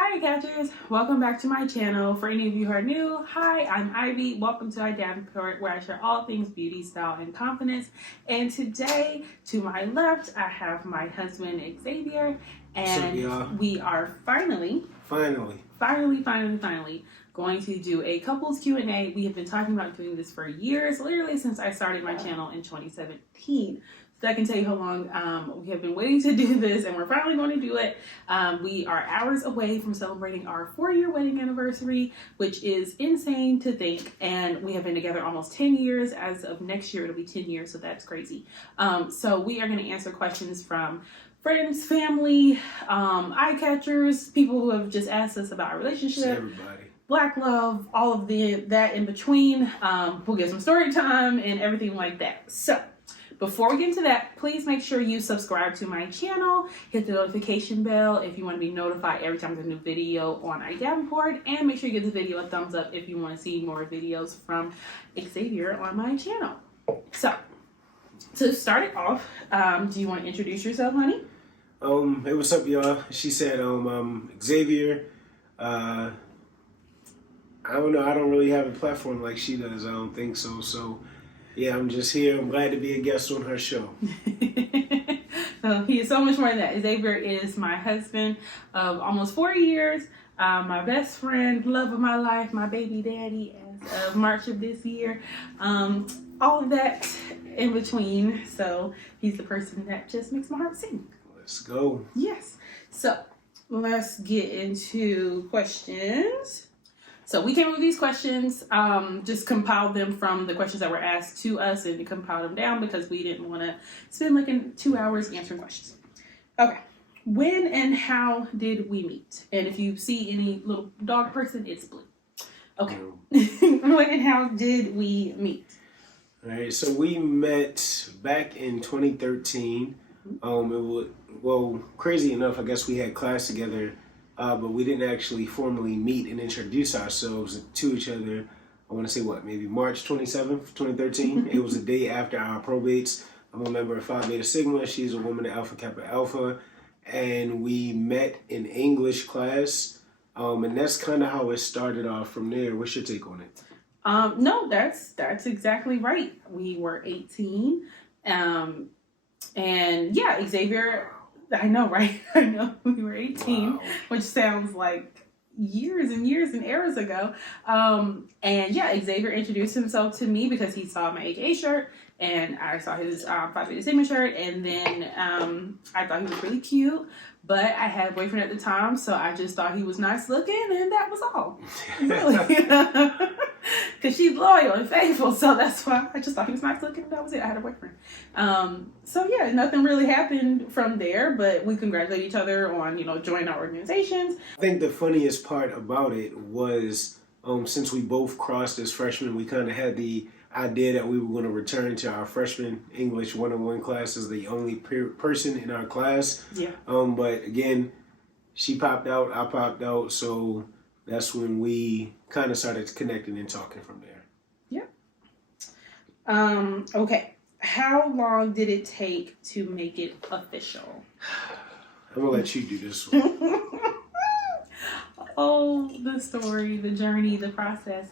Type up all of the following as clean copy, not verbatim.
Hi catchers, welcome back to my channel. For any of you who are new, hi, I'm Ivy. Welcome to Davenport, where I share all things beauty, style, and confidence. And today, to my left, I have my husband Xavier, and we are finally going to do a couples Q&A. We have been talking about doing this for years, literally since I started my channel in 2017. So I can tell you how long we have been waiting to do this, and we're finally going to do it. We are hours away from celebrating our 4-year wedding anniversary, which is insane to think. And we have been together almost 10 years. As of next year, it'll be 10 years, so that's crazy. So we are going to answer questions from friends, family, eye catchers, people who have just asked us about our relationship. Everybody. Black love, all of that in between. We'll get some story time and everything like that. So before we get into that, please make sure you subscribe to my channel, hit the notification bell if you want to be notified every time there's a new video on Davenport, and make sure you give the video a thumbs up if you want to see more videos from Xavier on my channel. So, to start it off, do you want to introduce yourself, honey? Hey, what's up, y'all? She said, Xavier. I don't know. I don't really have a platform like she does. I don't think so. So, yeah, I'm just here. I'm glad to be a guest on her show. He is so much more than that. Xavier is my husband of almost 4 years, my best friend, love of my life, my baby daddy as of March of this year. All of that in between. So he's the person that just makes my heart sing. Let's go. Yes. So let's get into questions. So we came up with these questions, just compiled them from the questions that were asked to us and compiled them down because we didn't want to spend like 2 hours answering questions. Okay. When and how did we meet? And if you see any little dog person, it's Blue. Okay. When and how did we meet? All right. So we met back in 2013. It was, well, crazy enough, I guess we had class together. But we didn't actually formally meet and introduce ourselves to each other. I want to say maybe March 27th, 2013. It was the day after our probates. I'm a member of Phi Beta Sigma. She's a woman at Alpha Kappa Alpha. And we met in English class. And that's kind of how it started off from there. What's your take on it? No, that's exactly right. We were 18. And yeah, Xavier... I know, right? I know we were 18, wow. Which sounds like years and years and eras ago. And yeah, Xavier introduced himself to me because he saw my AKA shirt and I saw his Phi Beta Sigma shirt, and then I thought he was really cute. But I had a boyfriend at the time, so I just thought he was nice looking, and that was all. Really. Because she's loyal and faithful, so that's why I just thought he was nice looking, and that was it. I had a boyfriend. So yeah, nothing really happened from there, but we congratulate each other on, joining our organizations. I think the funniest part about it was, since we both crossed as freshmen, we kind of had the idea that we were going to return to our freshman English 101 class as the only person in our class. Yeah. But again, she popped out, I popped out, so that's when we kind of started connecting and talking from there. Yeah. Okay. How long did it take to make it official? I'm going to let you do this one. Oh, the story, the journey, the process.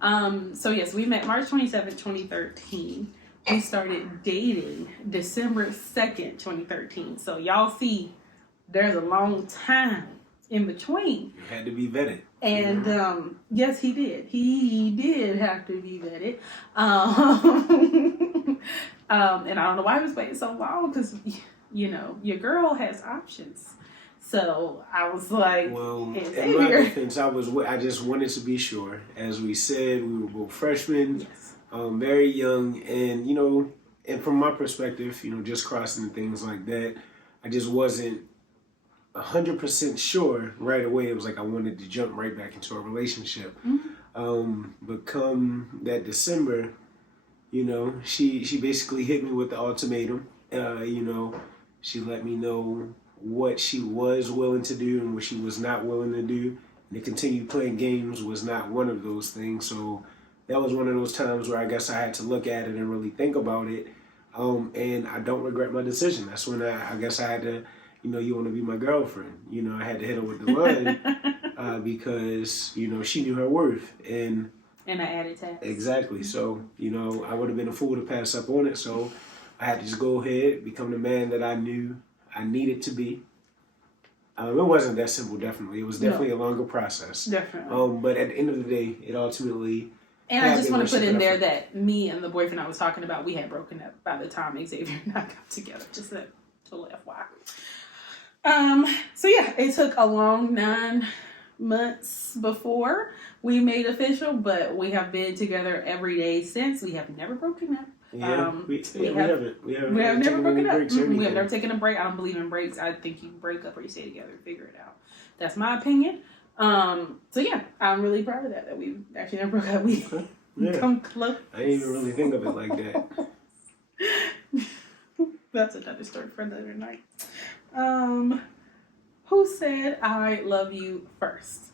So yes, we met March 27th, 2013. We started dating December 2nd, 2013. So y'all see, there's a long time in between. You had to be vetted. And yes, he did. He did have to be vetted. And I don't know why he was waiting so long because, your girl has options. So I was like, well, in my defense, I just wanted to be sure. As we said, we were both freshmen, yes. Very young, and and from my perspective, just crossing and things like that, I just wasn't 100% sure right away. It was like I wanted to jump right back into a relationship. Mm-hmm. But come that December, she basically hit me with the ultimatum. She let me know what she was willing to do and what she was not willing to do. And to continue playing games was not one of those things. So that was one of those times where I guess I had to look at it and really think about it. And I don't regret my decision. That's when I guess I had to, you want to be my girlfriend. I had to hit her with the line. because, she knew her worth. And I added tax. Exactly. So, I would have been a fool to pass up on it. So I had to just go ahead, become the man that I knew I needed to be. It wasn't that simple, definitely. It was definitely a longer process. Definitely. But at the end of the day, it ultimately... And I just want to put in there that me and the boyfriend I was talking about, we had broken up by the time Xavier and I got together. Just a total FYI. So yeah, it took a long 9 months before we made official, but we have been together every day since. We have never broken up. Yeah, we have never broken up. We have never taken a break. I don't believe in breaks. I think you break up or you stay together and figure it out. That's my opinion. So yeah, I'm really proud of that we actually never broke up. We come close. I didn't even really think of it like that. That's another story for another night. Who said I love you first?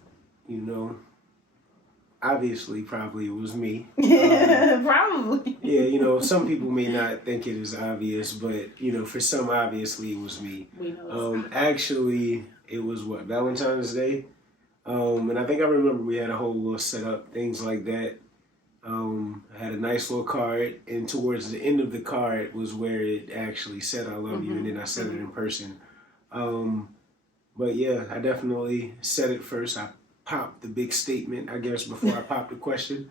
Obviously, probably it was me. Probably. Yeah, some people may not think it is obvious, but, for some, obviously, it was me. We know actually, it was Valentine's Day? And I think I remember we had a whole little setup, things like that. I had a nice little card, and towards the end of the card was where it actually said I love you, and then I said it in person. But yeah, I definitely said it first. I popped the big statement, I guess, before I popped the question.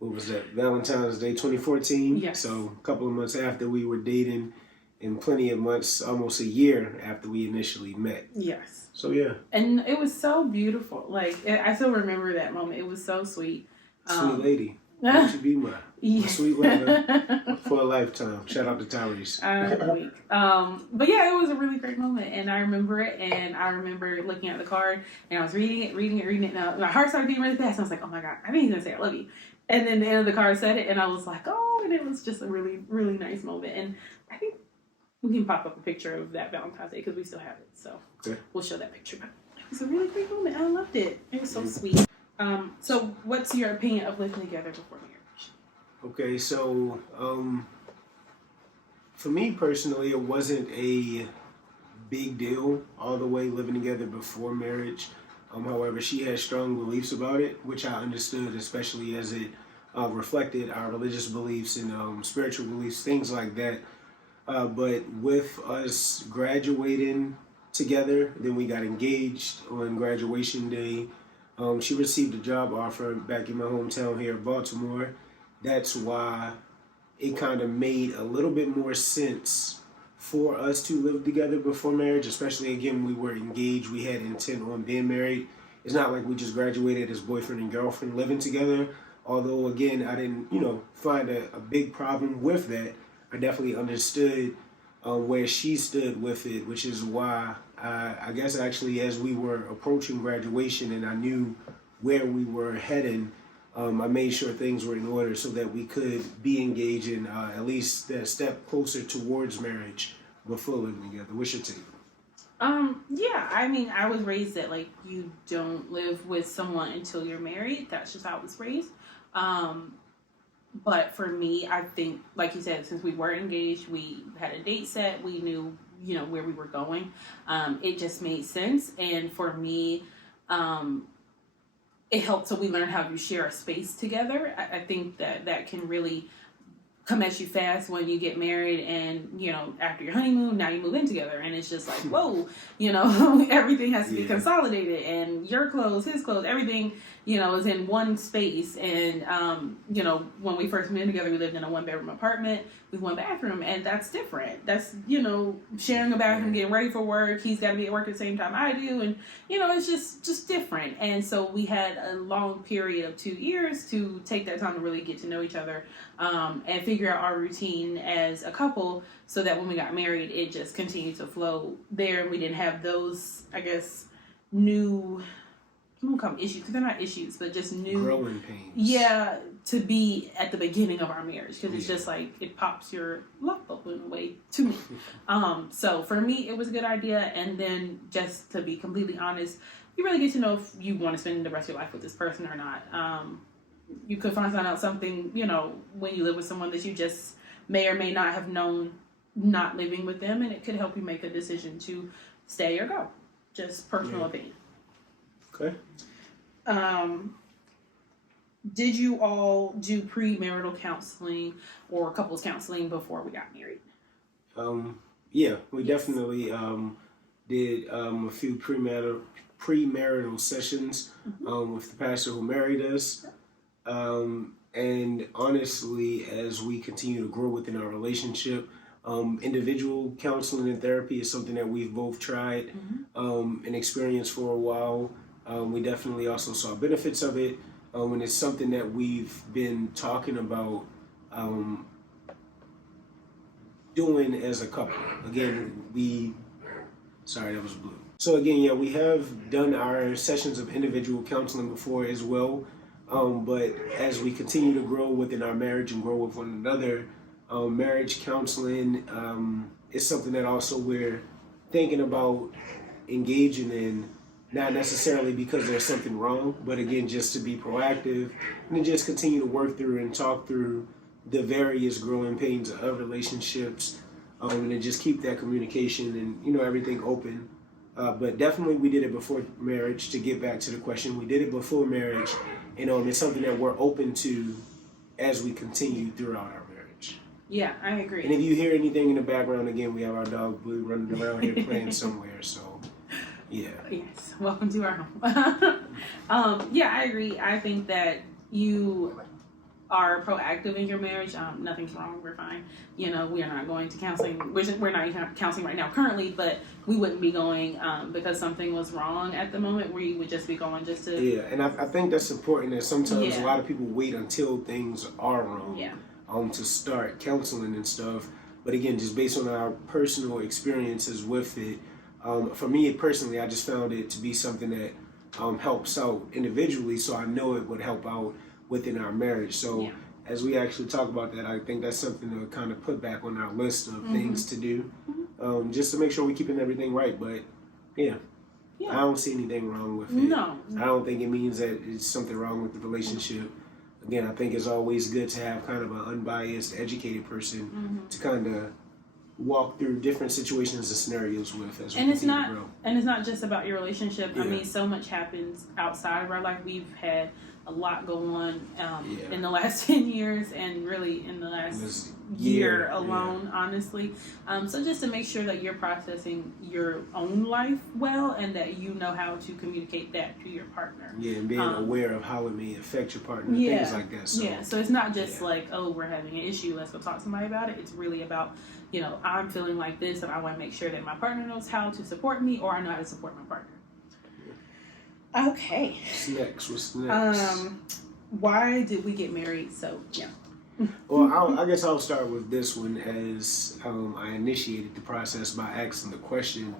What was that? Valentine's Day 2014? Yes. So a couple of months after we were dating, and plenty of months, almost a year after we initially met. Yes. So yeah. And it was so beautiful. Like, I still remember that moment. It was so sweet. Sweet lady. You should be my sweet lover for a lifetime. Shout out to Tyrese. I'm weak. But yeah, it was a really great moment, and I remember it. And I remember looking at the card, and I was reading it. And my heart started beating really fast. And I was like, "Oh my god, I think he's gonna say I love you." And then the end of the card said it, and I was like, "Oh!" And it was just a really, really nice moment. And I think we can pop up a picture of that Valentine's Day because we still have it, so we'll show that picture. But it was a really great moment. I loved it. It was so sweet. So what's your opinion of living together before marriage? Okay, so for me personally, it wasn't a big deal all the way living together before marriage. However, she had strong beliefs about it, which I understood, especially as it reflected our religious beliefs and spiritual beliefs, things like that. But with us graduating together, then we got engaged on graduation day. She received a job offer back in my hometown here in Baltimore. That's why it kind of made a little bit more sense for us to live together before marriage, especially, again, we were engaged. We had intent on being married. It's not like we just graduated as boyfriend and girlfriend living together. Although, again, I didn't, find a big problem with that. I definitely understood where she stood with it, which is why I guess actually as we were approaching graduation and I knew where we were heading, I made sure things were in order so that we could be engaged in at least that step closer towards marriage before living together. What's your take? Yeah, I mean, I was raised that, like, you don't live with someone until you're married. That's just how I was raised. But for me, I think, like you said, since we were engaged, we had a date set, we knew, where we were going. It just made sense. And for me, it helped so we learned how to share a space together. I think that can really come at you fast when you get married and, after your honeymoon, now you move in together. And it's just like, whoa, everything has to be consolidated and your clothes, his clothes, everything, is in one space. And, when we first moved in together, we lived in a 1-bedroom apartment with 1 bathroom. And that's different. That's, sharing a bathroom, getting ready for work. He's got to be at work at the same time I do. And, it's just different. And so we had a long period of 2 years to take that time to really get to know each other and figure out our routine as a couple so that when we got married, it just continued to flow there. And we didn't have those, I guess, new... I won't call them issues because they're not issues, but just new growing pains. Yeah, to be at the beginning of our marriage because it's just like it pops your love bubble in a way to me. So for me, it was a good idea. And then just to be completely honest, you really get to know if you want to spend the rest of your life with this person or not. You could find out something, when you live with someone that you just may or may not have known not living with them, and it could help you make a decision to stay or go. Just personal opinion. Okay. Did you all do premarital counseling or couples counseling before we got married? Yeah, we definitely did a few premarital sessions with the pastor who married us. And honestly, as we continue to grow within our relationship, individual counseling and therapy is something that we've both tried and experienced for a while. We definitely also saw benefits of it, and it's something that we've been talking about doing as a couple. Again, sorry, that was blue. So again, yeah, we have done our sessions of individual counseling before as well. But as we continue to grow within our marriage and grow with one another, marriage counseling is something that also we're thinking about engaging in, not necessarily because there's something wrong, but again, just to be proactive and to just continue to work through and talk through the various growing pains of relationships, and to just keep that communication and everything open. But definitely we did it before marriage. To get back to the question, we did it before marriage, and it's something that we're open to as we continue throughout our marriage. Yeah, I agree. And if you hear anything in the background, again, we have our dog Blue running around here playing somewhere. So, yeah. Yes, welcome to our home. Yeah, I agree. I think that you are proactive in your marriage. Nothing's wrong. We're fine. We are not going to counseling. We're not even counseling right now currently, but we wouldn't be going because something was wrong at the moment. We would just be going just to. Yeah, and I think that's important. That sometimes a lot of people wait until things are wrong. Yeah. To start counseling and stuff. But again, just based on our personal experiences with it, for me personally, I just found it to be something that helps out individually. So I know it would help out within our marriage. So as we actually talk about that, I think that's something to kind of put back on our list of things to do, just to make sure we're keeping everything right. But yeah, I don't see anything wrong with it. No. I don't think it means that it's something wrong with the relationship. Again, I think it's always good to have kind of an unbiased, educated person to kind of walk through different situations and scenarios with as we continue to grow. And it's not just about your relationship. I mean, so much happens outside of our life. We've had a lot go on in the last 10 years and really in the last year alone, honestly. So just to make sure that you're processing your own life well and that you know how to communicate that to your partner. Yeah, and being aware of how it may affect your partner, things like that. So, so it's not just like, oh, we're having an issue, let's go talk to somebody about it. It's really about, I'm feeling like this and I want to make sure that my partner knows how to support me or I know how to support my partner. Okay. What's next? Why did we get married? So, yeah. Well, I guess I'll start with this one as I initiated the process by asking the question.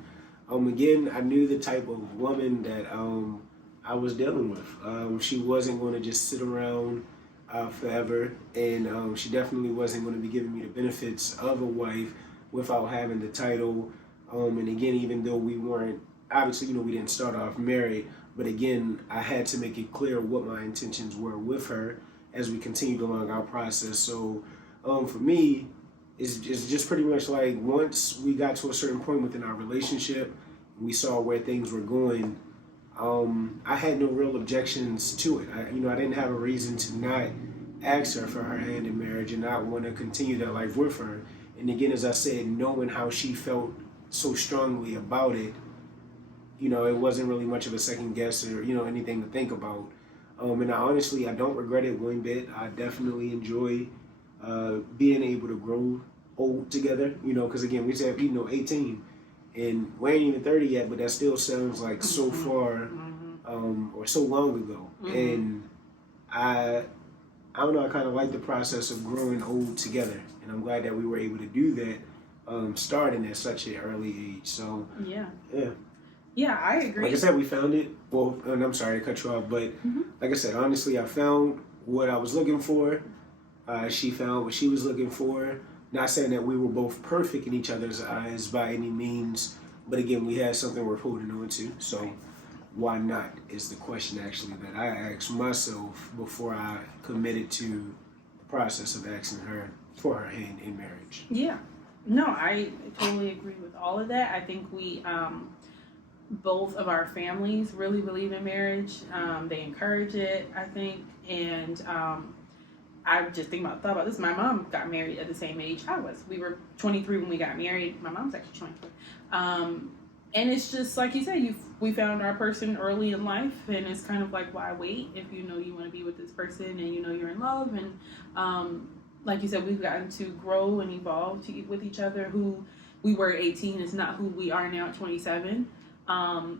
Again, I knew the type of woman that I was dealing with. She wasn't going to just sit around forever, and she definitely wasn't going to be giving me the benefits of a wife without having the title. And again, even though we weren't, obviously, we didn't start off married, but again, I had to make it clear what my intentions were with her as we continued along our process. So for me, it's just pretty much like once we got to a certain point within our relationship, we saw where things were going, I had no real objections to it. I didn't have a reason to not ask her for her hand in marriage and not want to continue that life with her. And again, as I said, knowing how she felt so strongly about it, it wasn't really much of a second guess or, anything to think about. And I don't regret it one bit. I definitely enjoy being able to grow old together, because again, we said, 18. And we ain't even 30 yet, but that still sounds like so far or so long ago. And I don't know, I kind of like the process of growing old together. And I'm glad that we were able to do that starting at such an early age. So, Yeah, I agree. Like I said, we found it. Well, and I'm sorry to cut you off, but like I said, honestly, I found what I was looking for. She found what she was looking for. Not saying that we were both perfect in each other's eyes by any means, but again, we had something worth holding on to. So why not is the question actually that I asked myself before I committed to the process of asking her for her hand in marriage. Yeah. No, I totally agree with all of that. I think we both of our families really believe in marriage. They encourage it, I think, and I just thought about this. My mom got married at the same age I was. We were 23 when we got married. My mom's actually 23. And it's just like you said, we found our person early in life, and it's kind of like, why wait if you know you want to be with this person and you know you're in love? And like you said, we've gotten to grow and evolve with each other. Who we were at 18 is not who we are now at 27,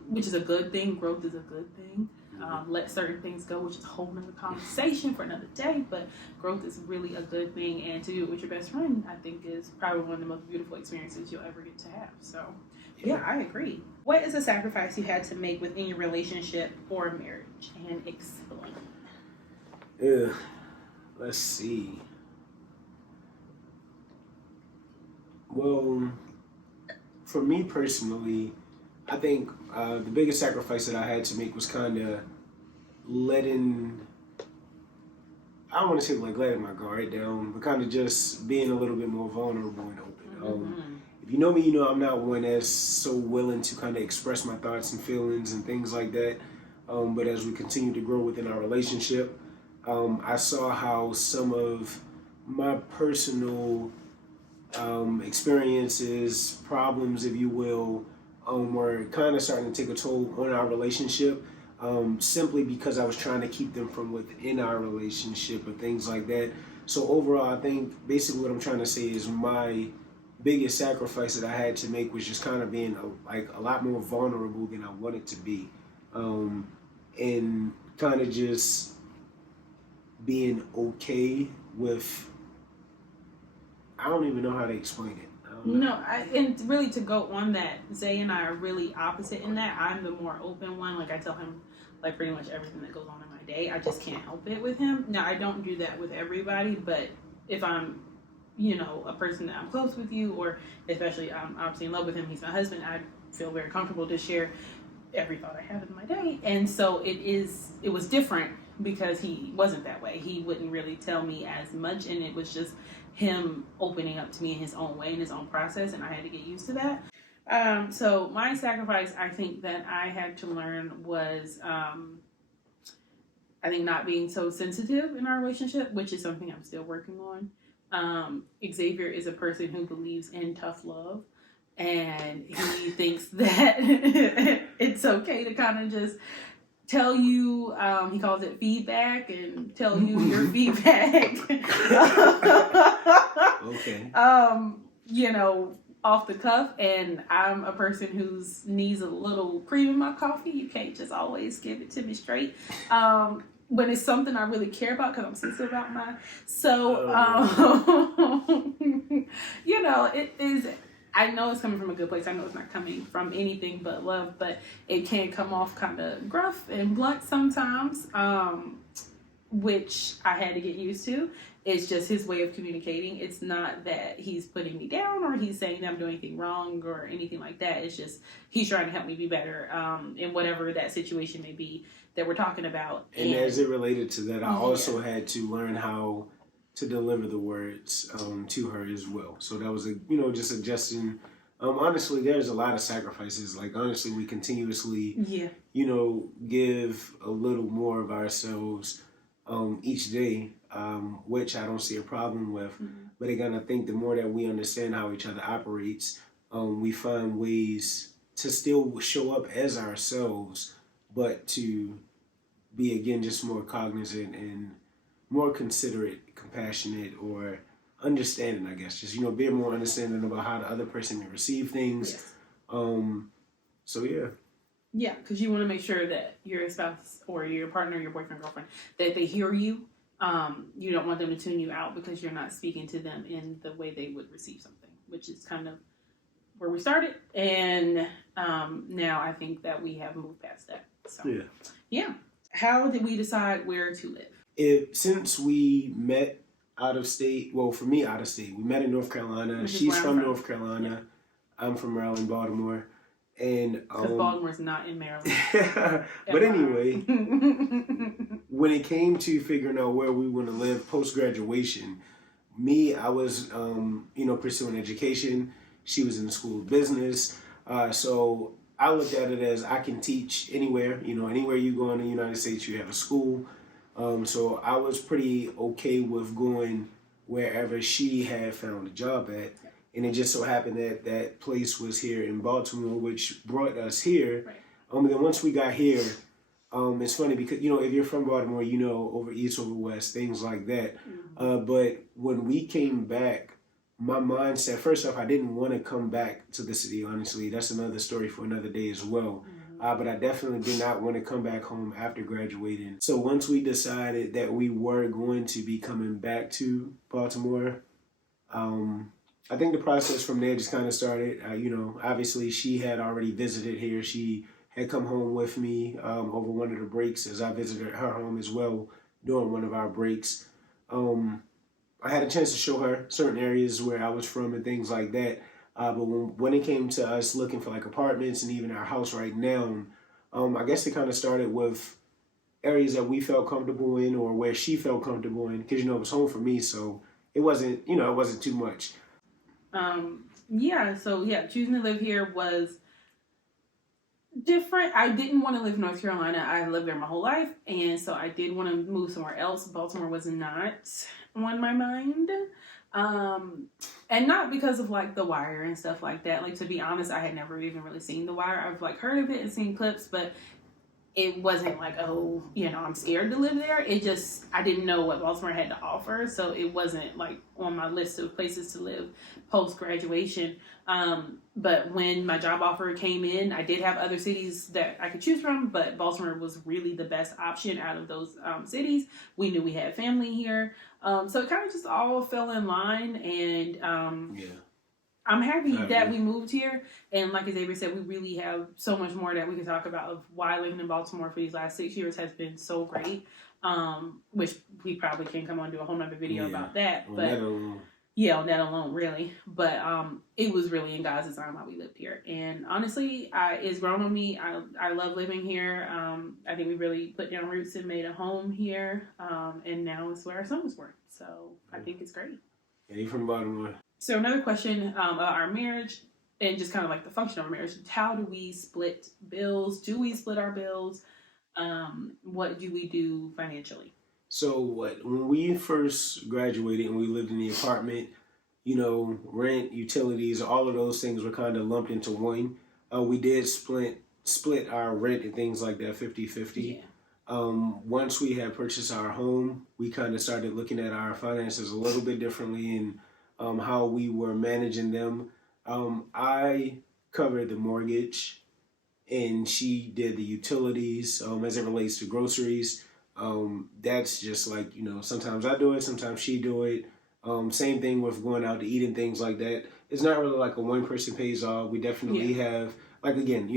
which is a good thing. Growth is a good thing. Let certain things go, which is a whole nother conversation for another day, but growth is really a good thing, and to do it with your best friend, I think, is probably one of the most beautiful experiences you'll ever get to have. So yeah, I agree. What is a sacrifice you had to make within your relationship or marriage, and explain? Yeah, let's see. Well, for me personally, I think the biggest sacrifice that I had to make was kind of letting, I don't want to say like letting my guard down, but kind of just being a little bit more vulnerable and open. If you know me, you know I'm not one that's so willing to kind of express my thoughts and feelings and things like that. But as we continue to grow within our relationship, I saw how some of my personal experiences, problems, if you will, were kind of starting to take a toll on our relationship, simply because I was trying to keep them from within our relationship or things like that. So overall, I think basically what I'm trying to say is my biggest sacrifice that I had to make was just kind of being a lot more vulnerable than I wanted to be, and kind of just being okay with, I don't even know how to explain it. And really to go on that, Zay and I are really opposite in that. I'm the more open one. Like I tell him like pretty much everything that goes on in my day. I just can't help it with him. Now I don't do that with everybody, but if I'm, a person that I'm close with you, or especially I'm obviously in love with him, he's my husband, I feel very comfortable to share every thought I have in my day. And so it was different because he wasn't that way. He wouldn't really tell me as much, and it was just him opening up to me in his own way, in his own process, and I had to get used to that. So my sacrifice, I think that I had to learn was, I think, not being so sensitive in our relationship, which is something I'm still working on. Xavier is a person who believes in tough love, and he thinks that it's okay to kind of just tell you, he calls it feedback, and tell you your feedback. Okay. Off the cuff, and I'm a person who needs a little cream in my coffee. You can't just always give it to me straight. When it's something I really care about, because I'm sensitive about mine. So, it is. I know it's coming from a good place. I know it's not coming from anything but love, but it can come off kind of gruff and blunt sometimes, which I had to get used to. It's just his way of communicating. It's not that he's putting me down or he's saying that I'm doing anything wrong or anything like that. It's just he's trying to help me be better in whatever that situation may be that we're talking about. And as it related to that, I also had to learn how to deliver the words to her as well. So that was just adjusting. Honestly, there's a lot of sacrifices. Like honestly, we continuously, give a little more of ourselves each day, which I don't see a problem with. Mm-hmm. But again, I think the more that we understand how each other operates, we find ways to still show up as ourselves, but to be again just more cognizant and more considerate, compassionate, or understanding, I guess. Just, being more understanding about how the other person may receive things. Yes. So, yeah. Yeah, because you want to make sure that your spouse or your partner, your boyfriend, girlfriend, that they hear you. You don't want them to tune you out because you're not speaking to them in the way they would receive something, which is kind of where we started. And now I think that we have moved past that. So, yeah. How did we decide where to live? Since we met out of state, well, for me, out of state, we met in North Carolina. She's from North Carolina. Yeah. I'm from Maryland, Baltimore. And because Baltimore's not in Maryland. But anyway, when it came to figuring out where we want to live post-graduation, I was, pursuing education. She was in the school of business. So I looked at it as I can teach anywhere. Anywhere you go in the United States, you have a school. So I was pretty okay with going wherever she had found a job at. And it just so happened that that place was here in Baltimore, which brought us here. Right. And then once we got here, it's funny because, if you're from Baltimore, over east, over west, things like that. But when we came back, my mindset, first off, I didn't want to come back to the city, honestly. That's another story for another day as well. But I definitely did not want to come back home after graduating. So once we decided that we were going to be coming back to Baltimore, I think the process from there just kind of started. Obviously she had already visited here. She had come home with me over one of the breaks as I visited her home as well during one of our breaks. I had a chance to show her certain areas where I was from and things like that. But when it came to us looking for like apartments and even our house right now, I guess it kind of started with areas that we felt comfortable in or where she felt comfortable in because, it was home for me. So it wasn't too much. Choosing to live here was different. I didn't want to live in North Carolina. I lived there my whole life, and so I did want to move somewhere else. Baltimore was not on my mind. And not because of like The Wire and stuff like that. Like, to be honest, I had never even really seen The Wire. I've like heard of it and seen clips, but it wasn't like, oh, I'm scared to live there. It just, I didn't know what Baltimore had to offer. So it wasn't like on my list of places to live post-graduation. But when my job offer came in, I did have other cities that I could choose from, but Baltimore was really the best option out of those cities. We knew we had family here. So it kind of just all fell in line, and I'm happy that we moved here. And like Xavier said, we really have so much more that we can talk about of why living in Baltimore for these last 6 years has been so great. Which we probably can come on and do a whole nother video about that. On that alone, really. But it was really in God's design why we lived here. And honestly, it's grown on me. I love living here. I think we really put down roots and made a home here. And now it's where our son was born. So I think it's great. Yeah, you're from Baltimore. So another question about our marriage and just kind of like the function of our marriage. How do we split bills? Do we split our bills? What do we do financially? So when we first graduated and we lived in the apartment, rent, utilities, all of those things were kind of lumped into one. We did split our rent and things like that 50-50. Yeah. Once we had purchased our home, we kind of started looking at our finances a little bit differently and how we were managing them. I covered the mortgage and she did the utilities as it relates to groceries. That's just like, sometimes I do it, sometimes she do it. Same thing with going out to eat and things like that. It's not really like a one person pays all. We definitely have, like, again,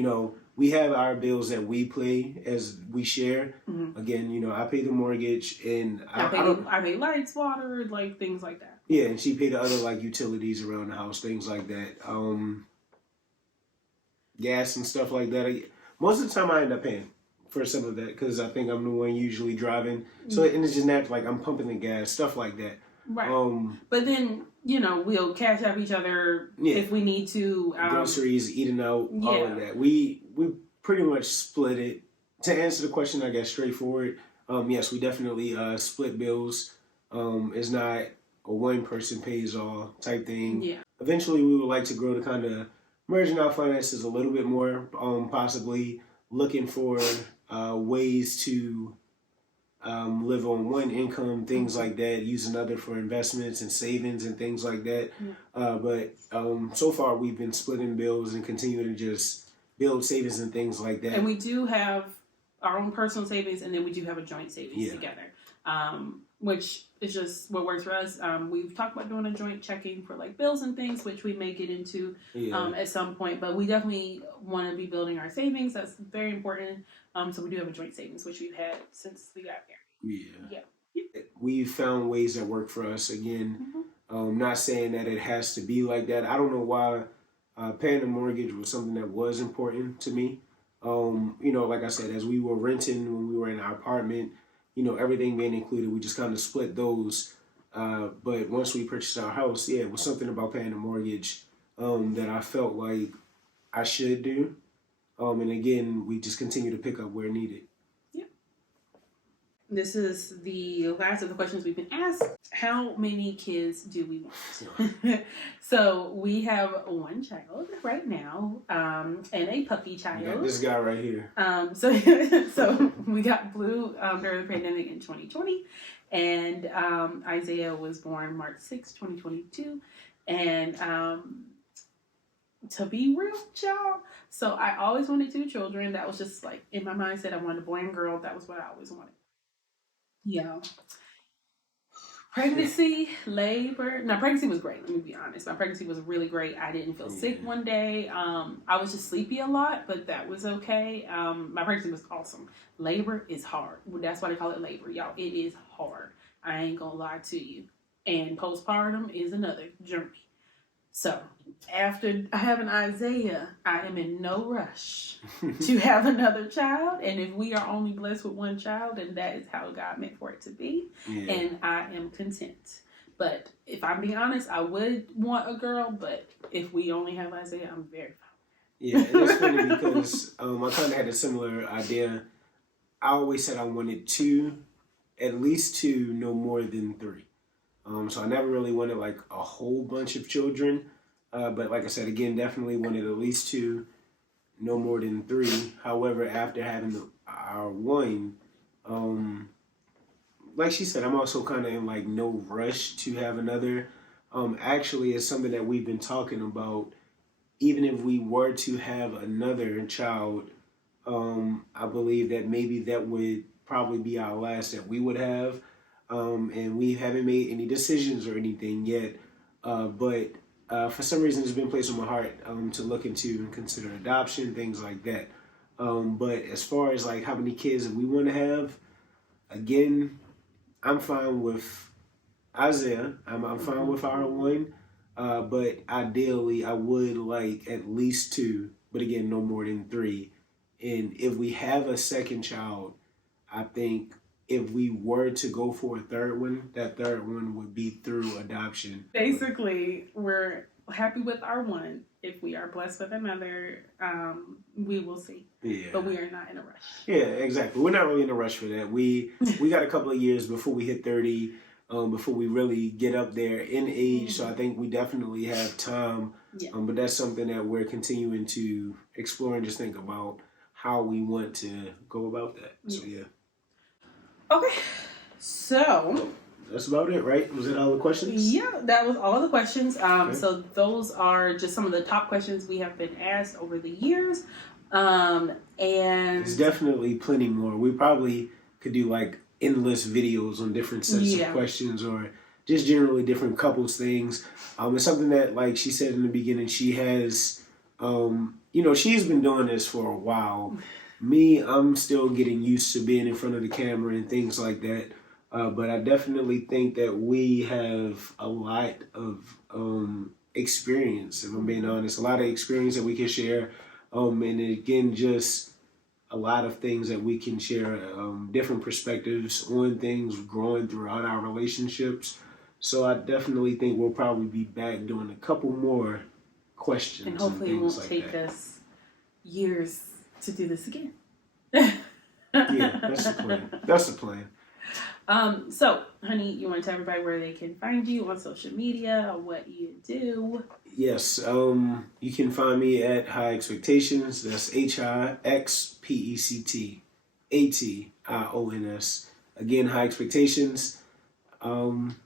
we have our bills that we pay as we share. Mm-hmm. Again, I pay the mortgage and I pay lights, water, like things like that. Yeah, and she paid the other like utilities around the house, things like that. Gas and stuff like that. Most of the time I end up paying for some of that because I think I'm the one usually driving. So and it's just natural, like I'm pumping the gas, stuff like that. Right. But then, we'll cash out each other if we need to. Groceries, eating out, all of that. We pretty much split it. To answer the question, I guess straightforward. Yes, we definitely split bills. It's not a one person pays all type thing. Yeah. Eventually, we would like to grow to kind of merging our finances a little bit more. Possibly looking for ways to live on one income, things like that, use another for investments and savings and things like that. But so far we've been splitting bills and continuing to just build savings and things like that. And we do have our own personal savings, and then we do have a joint savings together, which is just what works for us. We've talked about doing a joint checking for like bills and things, which we may get into at some point, but we definitely want to be building our savings. That's very important. So we do have a joint savings, which we've had since we got married. Yeah. We've found ways that work for us. Again, not saying that it has to be like that. I don't know why paying the mortgage was something that was important to me. Like I said, as we were renting when we were in our apartment, everything being included, we just kind of split those. But once we purchased our house, it was something about paying the mortgage that I felt like I should do. And again, we just continue to pick up where needed. This is the last of the questions we've been asked. How many kids do we want? So we have one child right now, and a puppy child. You got this guy right here. So we got Blue during the pandemic in 2020, and Isaiah was born March 6, 2022, and to be real, y'all. So I always wanted 2 children. That was just like in my mindset. I wanted a boy and girl. That was what I always wanted. Yeah. Pregnancy, labor. No, pregnancy was great. Let me be honest. My pregnancy was really great. I didn't feel sick one day. I was just sleepy a lot, but that was okay. My pregnancy was awesome. Labor is hard. That's why they call it labor, y'all. It is hard. I ain't gonna lie to you. And postpartum is another journey. So, after having Isaiah, I am in no rush to have another child. And if we are only blessed with one child, then that is how God meant for it to be. Yeah. And I am content. But if I'm being honest, I would want a girl. But if we only have Isaiah, I'm very fine. Yeah, it's funny because I kind of had a similar idea. I always said I wanted 2, at least 2, no more than 3. So I never really wanted like a whole bunch of children. But like I said, again, definitely wanted at least 2, no more than 3. However, after having our one, like she said, I'm also kind of in like no rush to have another. Actually, it's something that we've been talking about. Even if we were to have another child, I believe that maybe that would probably be our last that we would have. And we haven't made any decisions or anything yet, but for some reason it's been placed on my heart to look into and consider adoption, things like that. But as far as like how many kids we want to have, again, I'm fine with Isaiah. I'm fine with our one, but ideally I would like at least 2, but again, no more than 3. And if we have a second child, I think if we were to go for a third one, that third one would be through adoption. Basically, we're happy with our one. If we are blessed with another, we will see. Yeah. But we are not in a rush. Yeah, exactly. We're not really in a rush for that. We got a couple of years before we hit 30, before we really get up there in age. So I think we definitely have time. Yeah. But that's something that we're continuing to explore and just think about how we want to go about that. So yeah. Okay, so that's about it, right? Was that all the questions? Yeah, that was all the questions. Okay. So those are just some of the top questions we have been asked over the years. And there's definitely plenty more. We probably could do like endless videos on different sets of questions or just generally different couples things. It's something that, like she said in the beginning, she has, she's been doing this for a while. Me, I'm still getting used to being in front of the camera and things like that. But I definitely think that we have a lot of experience, if I'm being honest. A lot of experience that we can share. And again, just a lot of things that we can share, different perspectives on things growing throughout our relationships. So I definitely think we'll probably be back doing a couple more questions. And hopefully it won't take us years to do this again. Yeah, that's the plan. That's the plan. So, honey, you want to tell everybody where they can find you on social media, what you do? Yes, you can find me at High Expectations. That's HIXPECTATIONS. Again, High Expectations. And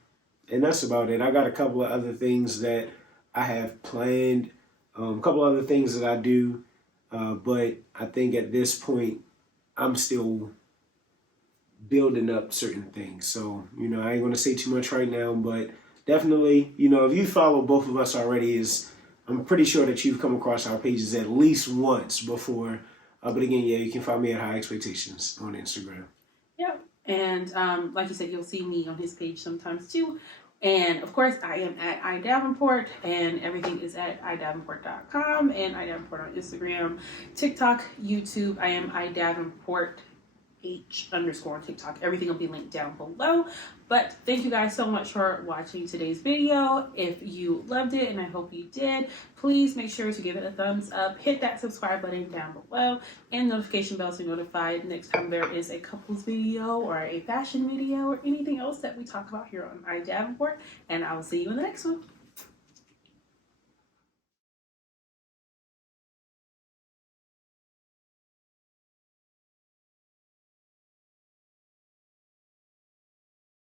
that's about it. I got a couple of other things that I have planned, a couple other things that I do, but I think at this point, I'm still building up certain things. So, I ain't going to say too much right now, but definitely, if you follow both of us already, I'm pretty sure that you've come across our pages at least once before. But again, you can find me at High Expectations on Instagram. Yep. And like you said, you'll see me on his page sometimes too. And of course, I am at iDavenport, and everything is at iDavenport.com and iDavenport on Instagram, TikTok, YouTube. I am iDavenport H__ on TikTok. Everything will be linked down below. But thank you guys so much for watching today's video. If you loved it, and I hope you did, please make sure to give it a thumbs up. Hit that subscribe button down below and notification bell to be notified next time there is a couples video or a fashion video or anything else that we talk about here on Davenport. And I will see you in the next one.